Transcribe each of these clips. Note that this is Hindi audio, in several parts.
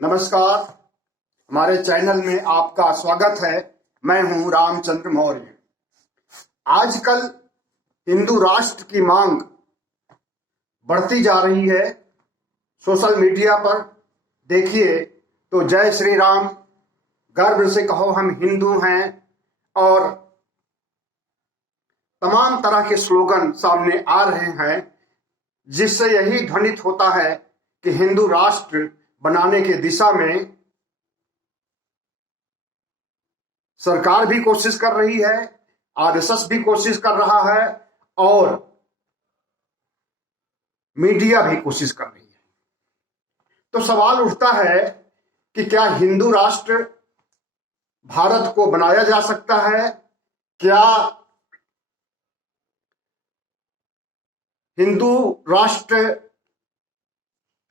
नमस्कार। हमारे चैनल में आपका स्वागत है। मैं हूं रामचंद्र मौर्य। आजकल हिंदू राष्ट्र की मांग बढ़ती जा रही है। सोशल मीडिया पर देखिए तो जय श्री राम, गर्व से कहो हम हिंदू हैं और तमाम तरह के स्लोगन सामने आ रहे हैं, जिससे यही ध्वनित होता है कि हिंदू राष्ट्र बनाने की दिशा में सरकार भी कोशिश कर रही है, आरएसएस भी कोशिश कर रहा है और मीडिया भी कोशिश कर रही है। तो सवाल उठता है कि क्या हिंदू राष्ट्र भारत को बनाया जा सकता है? क्या हिंदू राष्ट्र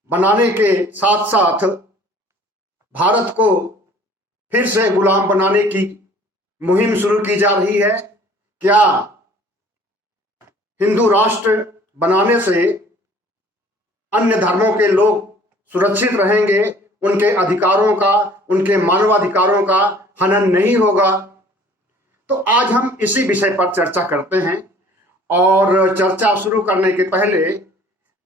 बनाने के साथ साथ भारत को फिर से गुलाम बनाने की मुहिम शुरू की जा रही है? क्या हिंदू राष्ट्र बनाने से अन्य धर्मों के लोग सुरक्षित रहेंगे, उनके अधिकारों का, उनके मानवाधिकारों का हनन नहीं होगा? तो आज हम इसी विषय पर चर्चा करते हैं। और चर्चा शुरू करने के पहले,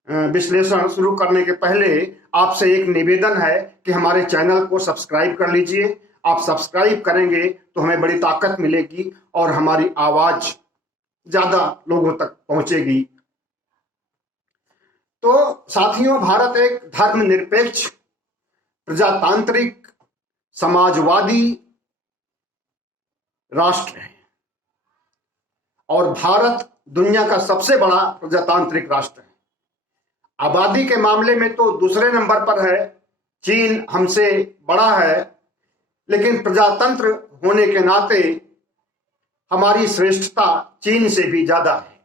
विश्लेषण शुरू करने के पहले आपसे एक निवेदन है कि हमारे चैनल को सब्सक्राइब कर लीजिए। आप सब्सक्राइब करेंगे तो हमें बड़ी ताकत मिलेगी और हमारी आवाज ज्यादा लोगों तक पहुंचेगी। तो साथियों, भारत एक धर्मनिरपेक्ष, प्रजातांत्रिक, समाजवादी राष्ट्र है और भारत दुनिया का सबसे बड़ा प्रजातांत्रिक राष्ट्र है। आबादी के मामले में तो दूसरे नंबर पर है, चीन हमसे बड़ा है, लेकिन प्रजातंत्र होने के नाते हमारी श्रेष्ठता चीन से भी ज्यादा है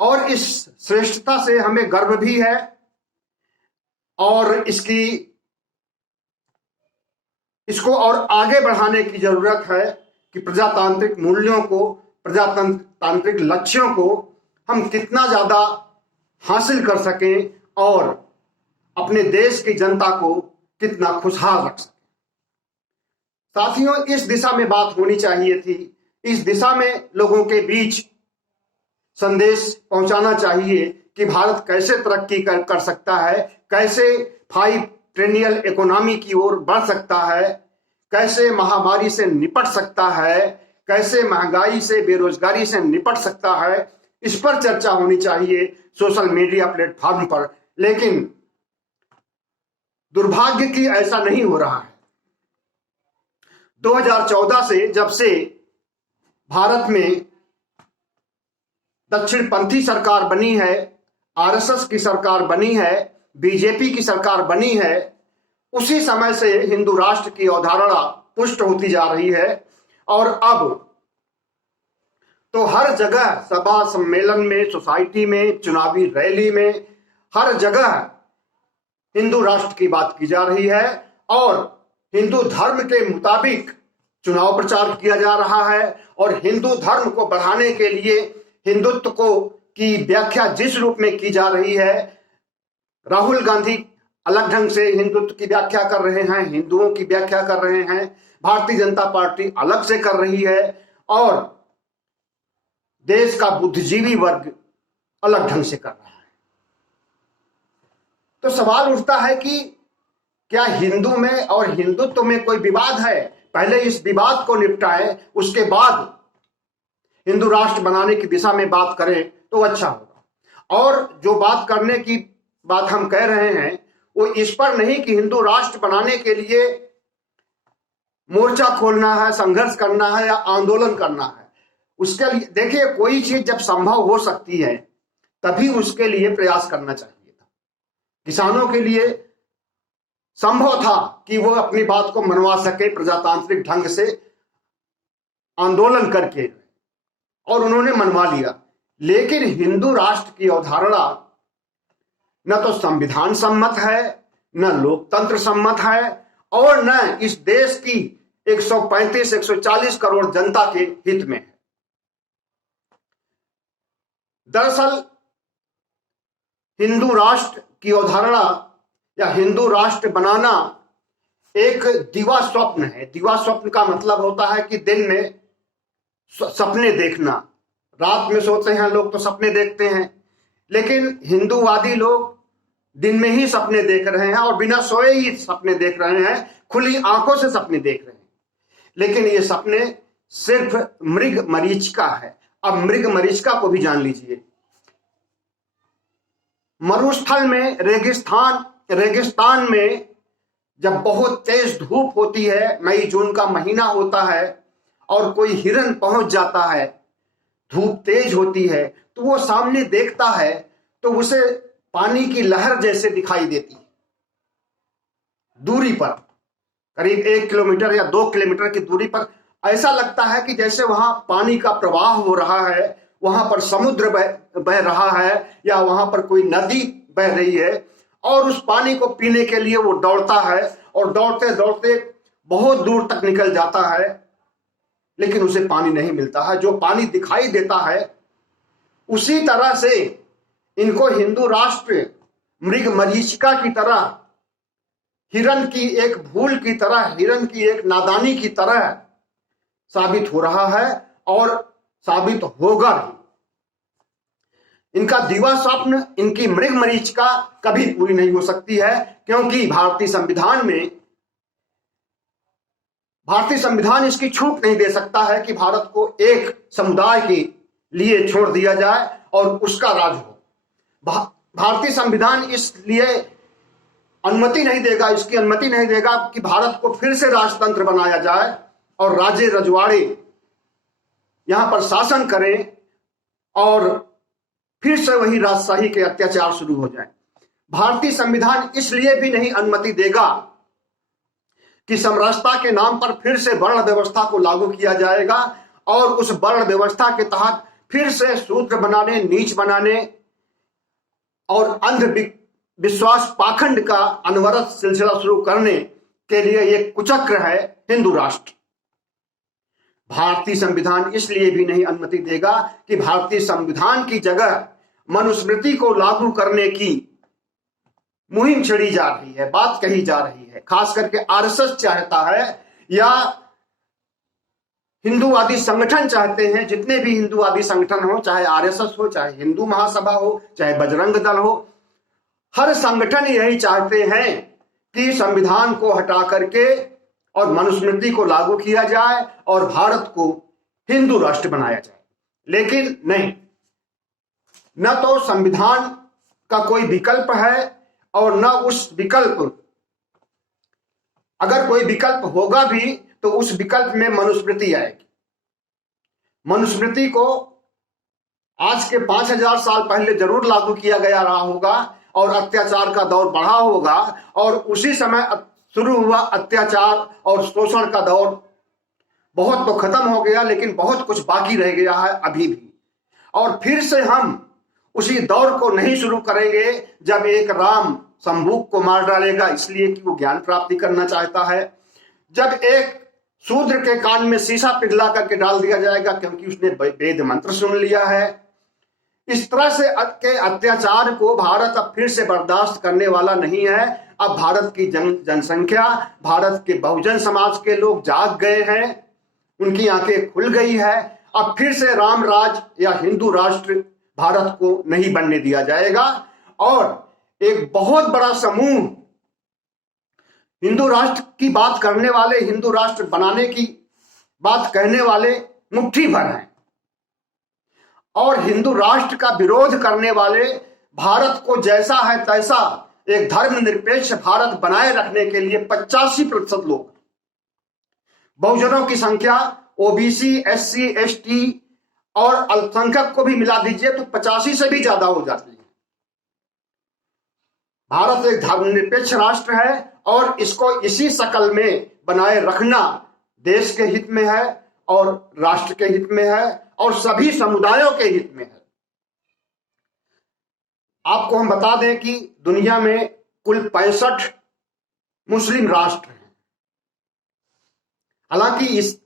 और इस श्रेष्ठता से हमें गर्व भी है और इसको और आगे बढ़ाने की जरूरत है कि प्रजातांत्रिक मूल्यों को, प्रजातांत्रिक लक्ष्यों को हम कितना ज्यादा हासिल कर सकें और अपने देश की जनता को कितना खुशहाल रख सकें। साथियों, इस दिशा में बात होनी चाहिए थी। इस दिशा में लोगों के बीच संदेश पहुंचाना चाहिए कि भारत कैसे तरक्की कर सकता है, कैसे 5 ट्रिलियन इकोनॉमी की ओर बढ़ सकता है, कैसे महामारी से निपट सकता है, कैसे महंगाई से, बेरोजगारी से निपट सकता है। इस पर चर्चा होनी चाहिए सोशल मीडिया प्लेटफॉर्म पर। लेकिन दुर्भाग्य की ऐसा नहीं हो रहा है। 2014 से जब से भारत में दक्षिणपंथी सरकार बनी है, आरएसएस की सरकार बनी है, बीजेपी की सरकार बनी है, उसी समय से हिंदू राष्ट्र की अवधारणा पुष्ट होती जा रही है और अब तो हर जगह, सभा सम्मेलन में, सोसाइटी में, चुनावी रैली में, हर जगह हिंदू राष्ट्र की बात की जा रही है और हिंदू धर्म के मुताबिक चुनाव प्रचार किया जा रहा है और हिंदू धर्म को बढ़ाने के लिए हिंदुत्व को की व्याख्या जिस रूप में की जा रही है, राहुल गांधी अलग ढंग से हिंदुत्व की व्याख्या कर रहे हैं, हिंदुओं की व्याख्या कर रहे हैं, भारतीय जनता पार्टी अलग से कर रही है और देश का बुद्धिजीवी वर्ग अलग ढंग से कर रहा है। तो सवाल उठता है कि क्या हिंदू में और हिंदुत्व में कोई विवाद है? पहले इस विवाद को निपटाएं, उसके बाद हिंदू राष्ट्र बनाने की दिशा में बात करें तो अच्छा होगा। और जो बात करने की बात हम कह रहे हैं वो इस पर नहीं कि हिंदू राष्ट्र बनाने के लिए मोर्चा खोलना है, संघर्ष करना है या आंदोलन करना है। उसके लिए देखिए, कोई चीज जब संभव हो सकती है तभी उसके लिए प्रयास करना चाहिए था। किसानों के लिए संभव था कि वो अपनी बात को मनवा सके प्रजातांत्रिक ढंग से आंदोलन करके, और उन्होंने मनवा लिया। लेकिन हिंदू राष्ट्र की अवधारणा न तो संविधान सम्मत है, न लोकतंत्र सम्मत है और न इस देश की 135-140 करोड़ जनता के हित में है। दरअसल हिंदू राष्ट्र की अवधारणा या हिंदू राष्ट्र बनाना एक दिवा स्वप्न है। दिवा स्वप्न का मतलब होता है कि दिन में सपने देखना, रात में सोते हैं लोग तो सपने देखते हैं, लेकिन हिंदूवादी लोग दिन में ही सपने देख रहे हैं और बिना सोए ही सपने देख रहे हैं, खुली आंखों से सपने देख रहे हैं। लेकिन ये सपने सिर्फ मृग मरीचिका है। अब मृग मरीचिका को भी जान लीजिए। मरुस्थल में, रेगिस्तान में जब बहुत तेज धूप होती है, मई जून का महीना होता है, और कोई हिरन पहुंच जाता है, धूप तेज होती है, तो वो सामने देखता है तो उसे पानी की लहर जैसे दिखाई देती है। दूरी पर करीब 1 किलोमीटर या 2 किलोमीटर की दूरी पर ऐसा लगता है कि जैसे वहां पानी का प्रवाह हो रहा है, वहां पर समुद्र बह रहा है या वहां पर कोई नदी बह रही है, और उस पानी को पीने के लिए वो दौड़ता है और दौड़ते दौड़ते बहुत दूर तक निकल जाता है, लेकिन उसे पानी नहीं मिलता है। जो पानी दिखाई देता है, उसी तरह से इनको हिंदू राष्ट्र मृग मरीचिका की तरह, हिरन की एक भूल की तरह, हिरन की एक नादानी की तरह साबित हो रहा है और साबित होगा भी। इनका दिवा स्वप्न, इनकी मृग मरीचिका कभी पूरी नहीं हो सकती है, क्योंकि भारतीय संविधान इसकी छूट नहीं दे सकता है कि भारत को एक समुदाय के लिए छोड़ दिया जाए और उसका राज हो। भारतीय संविधान इसलिए इसकी अनुमति नहीं देगा कि भारत को फिर से राजतंत्र बनाया जाए और राजे रजवाड़े यहां पर शासन करें और फिर से वही राजशाही के अत्याचार शुरू हो जाए। भारतीय संविधान इसलिए भी नहीं अनुमति देगा कि समरसता के नाम पर फिर से वर्ण व्यवस्था को लागू किया जाएगा और उस वर्ण व्यवस्था के तहत फिर से शूद्र बनाने, नीच बनाने और अंधविश्वास पाखंड का अनवरत सिलसिला शुरू करने के लिए एक कुचक्र है हिंदू राष्ट्र। भारतीय संविधान इसलिए भी नहीं अनुमति देगा कि भारतीय संविधान की जगह मनुस्मृति को लागू करने की मुहिम छेड़ी जा रही है, बात कही जा रही है। खास करके आरएसएस चाहता है या हिंदूवादी संगठन चाहते हैं, जितने भी हिंदूवादी संगठन हो, चाहे आरएसएस हो, चाहे हिंदू महासभा हो, चाहे बजरंग दल हो, हर संगठन यही चाहते हैं कि संविधान को हटा करके और मनुस्मृति को लागू किया जाए और भारत को हिंदू राष्ट्र बनाया जाए। लेकिन नहीं, न तो संविधान का कोई विकल्प है और न उस विकल्प, अगर कोई विकल्प होगा भी तो उस विकल्प में मनुस्मृति आएगी। मनुस्मृति को आज के 5000 साल पहले जरूर लागू किया गया रहा होगा और अत्याचार का दौर बढ़ा होगा, और उसी समय शुरू हुआ अत्याचार और शोषण का दौर। बहुत तो खत्म हो गया, लेकिन बहुत कुछ बाकी रह गया है अभी भी। और फिर से हम उसी दौर को नहीं शुरू करेंगे जब एक राम शंभूक को मार डालेगा इसलिए कि वो ज्ञान प्राप्ति करना चाहता है, जब एक शूद्र के कान में शीशा पिघला करके डाल दिया जाएगा क्योंकि उसने वेद मंत्र सुन लिया है। इस तरह से के अत्याचार को भारत अब फिर से बर्दाश्त करने वाला नहीं है। अब भारत की जनसंख्या, भारत के बहुजन समाज के लोग जाग गए हैं, उनकी आंखें खुल गई है। अब फिर से राम राज या हिंदू राष्ट्र भारत को नहीं बनने दिया जाएगा और एक बहुत बड़ा समूह हिंदू राष्ट्र की बात करने वाले, हिंदू राष्ट्र बनाने की बात कहने वाले मुट्ठी भर हैं, और हिंदू राष्ट्र का विरोध करने वाले भारत को जैसा है तैसा एक धर्मनिरपेक्ष भारत बनाए रखने के लिए 85% लोग, बहुजनों की संख्या ओबीसी, एससी, एसटी और अल्पसंख्यक को भी मिला दीजिए तो 85 से भी ज्यादा हो जाती है। भारत एक धर्मनिरपेक्ष राष्ट्र है और इसको इसी शक्ल में बनाए रखना देश के हित में है और राष्ट्र के हित में है और सभी समुदायों के हित में है। आपको हम बता दें कि दुनिया में कुल 65 मुस्लिम राष्ट्र हैं। हालांकि इस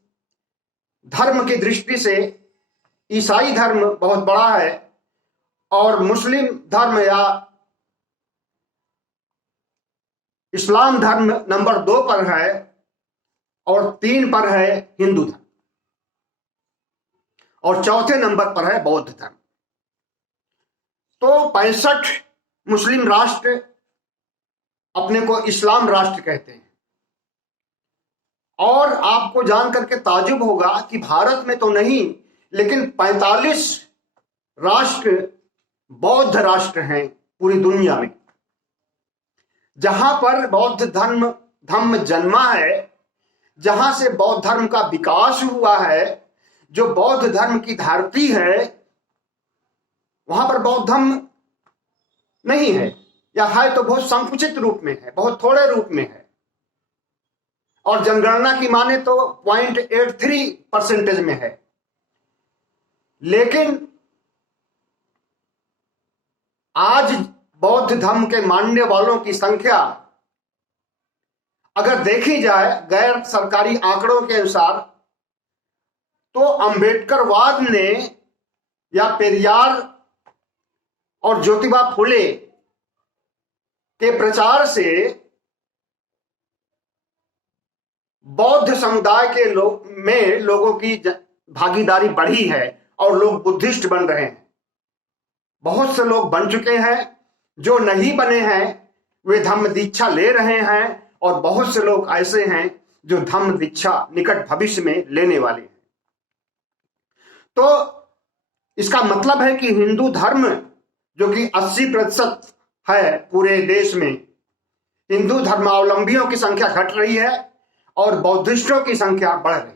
धर्म की दृष्टि से ईसाई धर्म बहुत बड़ा है और मुस्लिम धर्म या इस्लाम धर्म नंबर 2 पर है और 3 पर है हिंदू धर्म और चौथे नंबर पर है बौद्ध धर्म। तो 65 मुस्लिम राष्ट्र अपने को इस्लाम राष्ट्र कहते हैं। और आपको जान करके ताजुब होगा कि भारत में तो नहीं, लेकिन 45 राष्ट्र बौद्ध राष्ट्र हैं पूरी दुनिया में। जहां पर बौद्ध धर्म जन्मा है, जहां से बौद्ध धर्म का विकास हुआ है, जो बौद्ध धर्म की धरती है, वहां पर बौद्ध धर्म नहीं है, या है तो बहुत संकुचित रूप में है, बहुत थोड़े रूप में है। और जनगणना की माने तो 0.83% में है। लेकिन आज बौद्ध धर्म के मानने वालों की संख्या अगर देखी जाए गैर सरकारी आंकड़ों के अनुसार, तो अंबेडकरवाद ने या पेरियार और ज्योतिबा फुले के प्रचार से बौद्ध समुदाय के लोगों की भागीदारी बढ़ी है और लोग बुद्धिस्ट बन रहे हैं। बहुत से लोग बन चुके हैं, जो नहीं बने हैं वे धम्म दीक्षा ले रहे हैं, और बहुत से लोग ऐसे हैं जो धम्म दीक्षा निकट भविष्य में लेने वाले हैं। तो इसका मतलब है कि हिंदू धर्म जो कि 80% है पूरे देश में, हिंदू धर्मावलंबियों की संख्या घट रही है और बौद्धिस्टों की संख्या बढ़ रही है।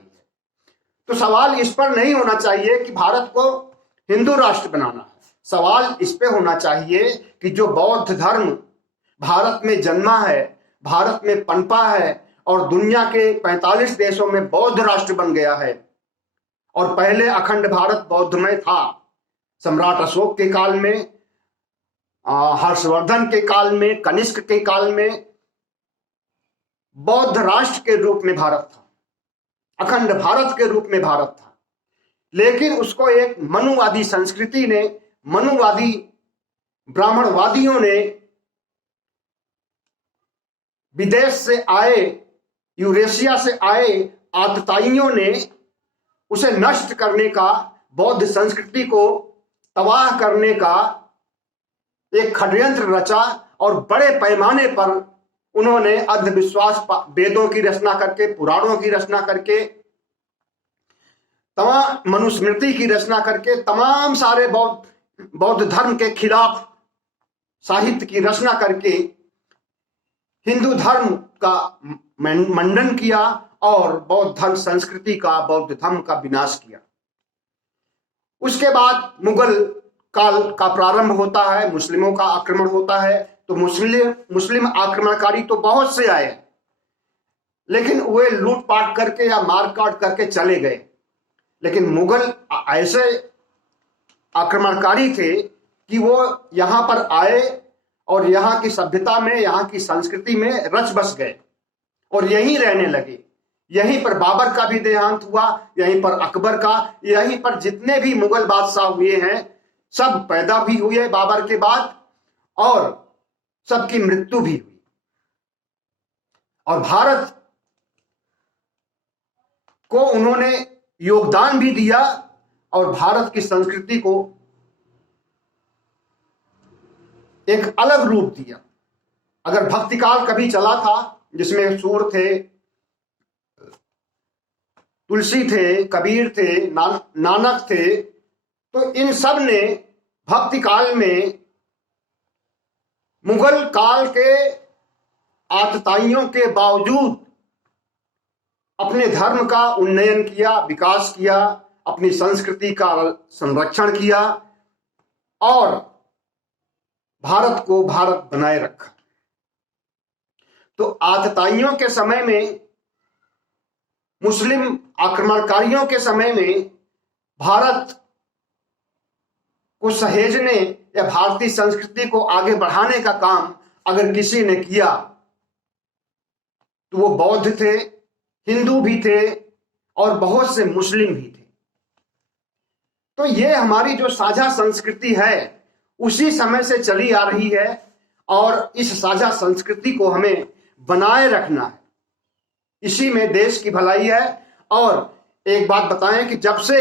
तो सवाल इस पर नहीं होना चाहिए कि भारत को हिंदू राष्ट्र बनाना है। सवाल इस पे होना चाहिए कि जो बौद्ध धर्म भारत में जन्मा है, भारत में पनपा है और दुनिया के 45 देशों में बौद्ध राष्ट्र बन गया है, और पहले अखंड भारत बौद्धमय था। सम्राट अशोक के काल में, हर्षवर्धन के काल में, कनिष्क के काल में बौद्ध राष्ट्र के रूप में भारत था, अखंड भारत के रूप में भारत था। लेकिन उसको एक मनुवादी संस्कृति ने, मनुवादी ब्राह्मणवादियों ने, विदेश से आए, यूरेशिया से आए आतताइयों ने उसे नष्ट करने का, बौद्ध संस्कृति को तबाह करने का एक षड्यंत्र रचा और बड़े पैमाने पर उन्होंने अंधविश्वास, वेदों की रचना करके, पुराणों की रचना करके, तमाम मनुस्मृति की रचना करके, तमाम सारे बौद्ध धर्म के खिलाफ साहित्य की रचना करके हिंदू धर्म का मंडन किया और बौद्ध धर्म संस्कृति का, बौद्ध धर्म का विनाश किया। उसके बाद मुगल काल का प्रारंभ होता है, मुस्लिमों का आक्रमण होता है। तो मुस्लिम आक्रमणकारी तो बहुत से आए, लेकिन वे लूटपाट करके या मारकाट करके चले गए। लेकिन मुगल ऐसे आक्रमणकारी थे कि वो यहां पर आए और यहाँ की सभ्यता में, यहाँ की संस्कृति में रच बस गए और यहीं रहने लगे। यहीं पर बाबर का भी देहांत हुआ, यहीं पर अकबर का, यहीं पर जितने भी मुगल बादशाह हुए हैं सब पैदा भी हुए बाबर के बाद और सबकी मृत्यु भी हुई। और भारत को उन्होंने योगदान भी दिया और भारत की संस्कृति को एक अलग रूप दिया। अगर भक्ति काल कभी चला था जिसमें सूर थे, तुलसी थे, कबीर थे, नानक थे, तो इन सब ने भक्ति काल में मुगल काल के आतताइयों के बावजूद अपने धर्म का उन्नयन किया, विकास किया, अपनी संस्कृति का संरक्षण किया और भारत को भारत बनाए रखा। तो आतताइयों के समय में, मुस्लिम आक्रमणकारियों के समय में भारत को सहेजने या भारतीय संस्कृति को आगे बढ़ाने का काम अगर किसी ने किया तो वो बौद्ध थे, हिंदू भी थे और बहुत से मुस्लिम भी थे। तो ये हमारी जो साझा संस्कृति है उसी समय से चली आ रही है और इस साझा संस्कृति को हमें बनाए रखना है, इसी में देश की भलाई है। और एक बात बताएं कि जब से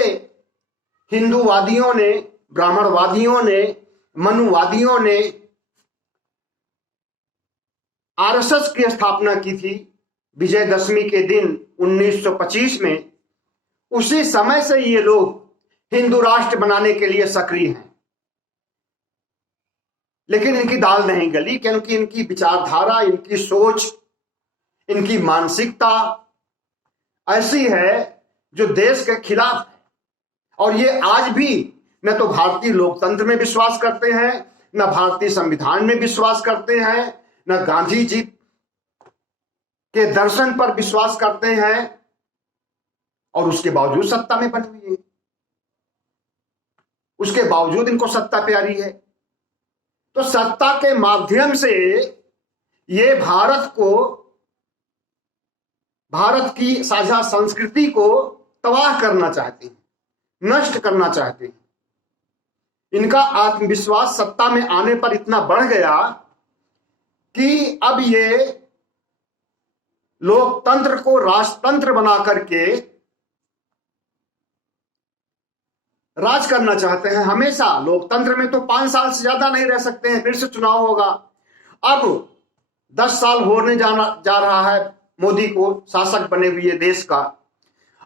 हिंदूवादियों ने, ब्राह्मणवादियों ने, मनुवादियों ने आरएसएस की स्थापना की थी विजयदशमी के दिन 1925 में, उसी समय से ये लोग हिंदू राष्ट्र बनाने के लिए सक्रिय हैं। लेकिन इनकी दाल नहीं गली, क्योंकि इनकी विचारधारा, इनकी सोच, इनकी मानसिकता ऐसी है जो देश के खिलाफ है। और ये आज भी न तो भारतीय लोकतंत्र में विश्वास करते हैं, न भारतीय संविधान में विश्वास करते हैं, न गांधी जी के दर्शन पर विश्वास करते हैं, और उसके बावजूद सत्ता में बनी हुई है। उसके बावजूद इनको सत्ता प्यारी है। तो सत्ता के माध्यम से ये भारत की साझा संस्कृति को तबाह करना चाहते हैं, नष्ट करना चाहते हैं। इनका आत्मविश्वास सत्ता में आने पर इतना बढ़ गया कि अब ये लोकतंत्र को राजतंत्र बना करके राज करना चाहते हैं। हमेशा लोकतंत्र में तो 5 साल से ज्यादा नहीं रह सकते हैं, फिर से चुनाव होगा। अब 10 साल होने जा रहा है मोदी को शासक बने हुए देश का।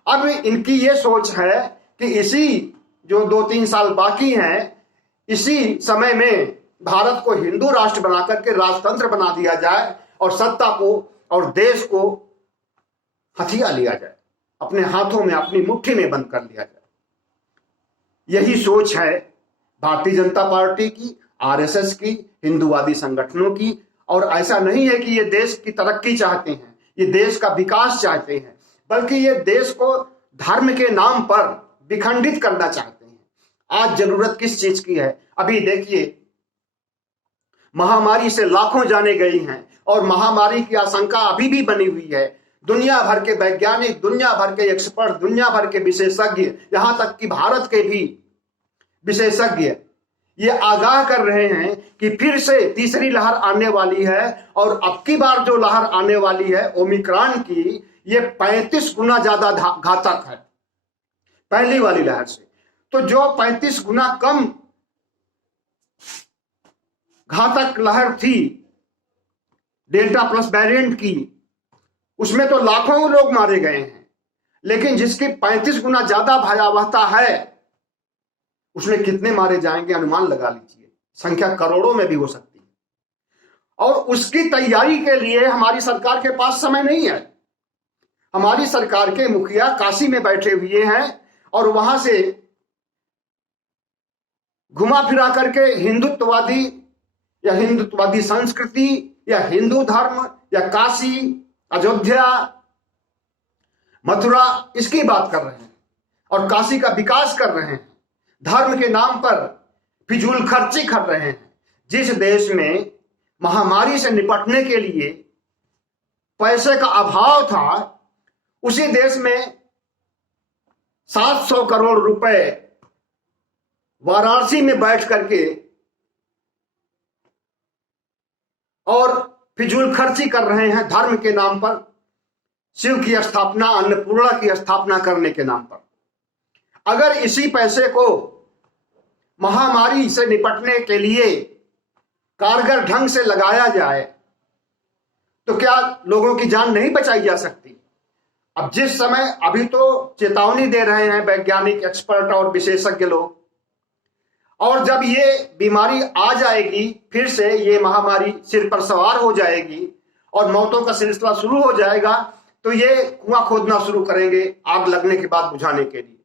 अब इनकी ये सोच है कि इसी जो 2-3 साल बाकी हैं, इसी समय में भारत को हिंदू राष्ट्र बना करके राजतंत्र बना दिया जाए और सत्ता को और देश को हथिया लिया जाए, अपने हाथों में, अपनी मुट्ठी में बंद कर लिया जाए। यही सोच है भारतीय जनता पार्टी की, आरएसएस की, हिंदूवादी संगठनों की। और ऐसा नहीं है कि ये देश की तरक्की चाहते हैं, ये देश का विकास चाहते हैं, बल्कि ये देश को धर्म के नाम पर विखंडित करना चाहते हैं। आज जरूरत किस चीज की है? अभी देखिए, महामारी से लाखों जाने गई हैं और महामारी की आशंका अभी भी बनी हुई है। दुनिया भर के वैज्ञानिक, दुनिया भर के एक्सपर्ट, दुनिया भर के विशेषज्ञ, यहां तक कि भारत के भी विशेषज्ञ ये आगाह कर रहे हैं कि फिर से तीसरी लहर आने वाली है। और अब की बार जो लहर आने वाली है ओमिक्रॉन की, ये 35 गुना ज्यादा घातक है पहली वाली लहर से। तो जो 35 गुना कम घातक लहर थी डेल्टा प्लस वेरिएंट की, उसमें तो लाखों लोग मारे गए हैं। लेकिन जिसकी 35 गुना ज्यादा भयावहता है, उसमें कितने मारे जाएंगे अनुमान लगा लीजिए। संख्या करोड़ों में भी हो सकती है। और उसकी तैयारी के लिए हमारी सरकार के पास समय नहीं है। हमारी सरकार के मुखिया काशी में बैठे हुए हैं और वहां से घुमा फिरा करके हिंदुत्ववादी या हिंदुत्ववादी संस्कृति या हिंदू धर्म या काशी, अयोध्या, मथुरा, इसकी बात कर रहे हैं और काशी का विकास कर रहे हैं। धर्म के नाम पर फिजूल खर्ची कर रहे हैं। जिस देश में महामारी से निपटने के लिए पैसे का अभाव था, उसी देश में 700 करोड़ रुपए वाराणसी में बैठ करके और फिजूल खर्ची कर रहे हैं धर्म के नाम पर, शिव की स्थापना, अन्नपूर्णा की स्थापना करने के नाम पर। अगर इसी पैसे को महामारी से निपटने के लिए कारगर ढंग से लगाया जाए तो क्या लोगों की जान नहीं बचाई जा सकती? अब जिस समय, अभी तो चेतावनी दे रहे हैं वैज्ञानिक, एक्सपर्ट और विशेषज्ञ लोग, और जब ये बीमारी आ जाएगी, फिर से ये महामारी सिर पर सवार हो जाएगी और मौतों का सिलसिला शुरू हो जाएगा, तो ये कुआं खोदना शुरू करेंगे आग लगने के बाद बुझाने के लिए।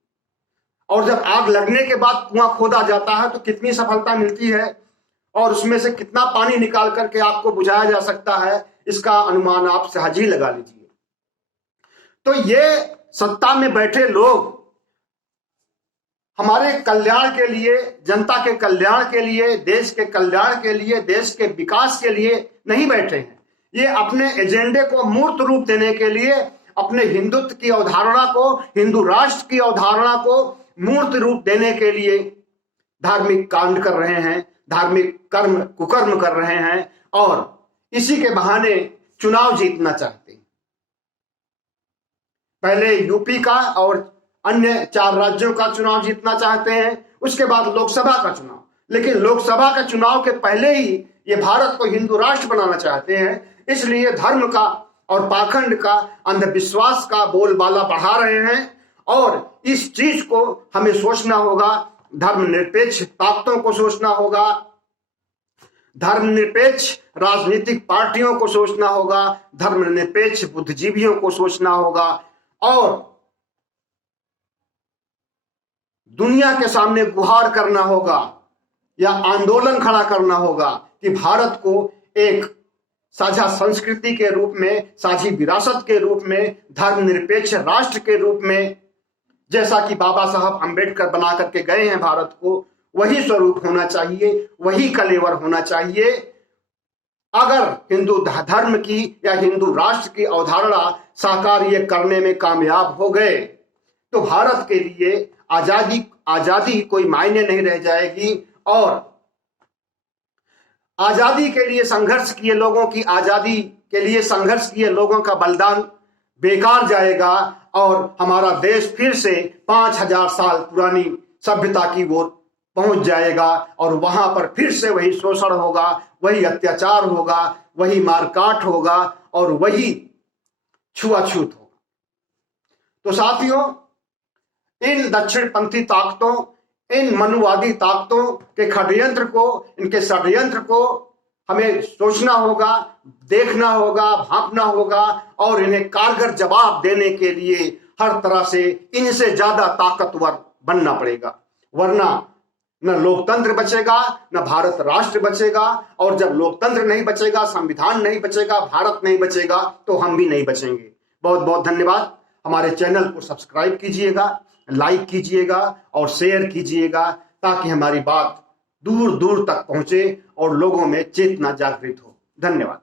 और जब आग लगने के बाद कुआं खोदा जाता है तो कितनी सफलता मिलती है और उसमें से कितना पानी निकाल करके आग को बुझाया जा सकता है, इसका अनुमान आप सहज ही लगा लीजिए। तो ये सत्ता में बैठे लोग हमारे कल्याण के लिए, जनता के कल्याण के लिए, देश के कल्याण के लिए, देश के विकास के लिए नहीं बैठे हैं। ये अपने एजेंडे को मूर्त रूप देने के लिए, अपने हिंदुत्व की अवधारणा को, हिंदू राष्ट्र की अवधारणा को मूर्त रूप देने के लिए धार्मिक कांड कर रहे हैं, धार्मिक कर्म कुकर्म कर रहे हैं और इसी के बहाने चुनाव जीतना चाहते हैं। पहले यूपी का और अन्य 4 राज्यों का चुनाव जीतना चाहते हैं, उसके बाद लोकसभा का चुनाव। लेकिन लोकसभा के चुनाव के पहले ही ये भारत को हिंदू राष्ट्र बनाना चाहते हैं, इसलिए धर्म का और पाखंड का, अंधविश्वास का बोलबाला बढ़ा रहे हैं। और इस चीज को हमें सोचना होगा, धर्मनिरपेक्ष ताकतों को सोचना होगा, धर्मनिरपेक्ष राजनीतिक पार्टियों को सोचना होगा, धर्मनिरपेक्ष बुद्धिजीवियों को सोचना होगा और दुनिया के सामने गुहार करना होगा या आंदोलन खड़ा करना होगा कि भारत को एक साझा संस्कृति के रूप में, साझी विरासत के रूप में, धर्मनिरपेक्ष राष्ट्र के रूप में, जैसा कि बाबा साहब अंबेडकर बना करके गए हैं भारत को, वही स्वरूप होना चाहिए, वही कलेवर होना चाहिए। अगर हिंदू धर्म की या हिंदू राष्ट्र की अवधारणा साकार ये करने में कामयाब हो गए तो भारत के लिए आजादी कोई मायने नहीं रह जाएगी और आजादी के लिए संघर्ष किए लोगों की, आजादी के लिए संघर्ष किए लोगों का बलिदान बेकार जाएगा और हमारा देश फिर से 5000 साल पुरानी सभ्यता की ओर पहुंच जाएगा और वहां पर फिर से वही शोषण होगा, वही अत्याचार होगा, वही मारकाट होगा और वही छुआछूत होगा। तो साथियों, इन दक्षिणपंथी ताकतों, इन मनुवादी ताकतों के षड्यंत्र को, इनके षड्यंत्र को हमें सोचना होगा, देखना होगा, भांपना होगा और इन्हें कारगर जवाब देने के लिए हर तरह से इनसे ज्यादा ताकतवर बनना पड़ेगा, वरना न लोकतंत्र बचेगा, न भारत राष्ट्र बचेगा। और जब लोकतंत्र नहीं बचेगा, संविधान नहीं बचेगा, भारत नहीं बचेगा तो हम भी नहीं बचेंगे। बहुत बहुत धन्यवाद। हमारे चैनल को सब्सक्राइब कीजिएगा, लाइक कीजिएगा और शेयर कीजिएगा ताकि हमारी बात दूर दूर तक पहुंचे और लोगों में चेतना जागृत हो। धन्यवाद।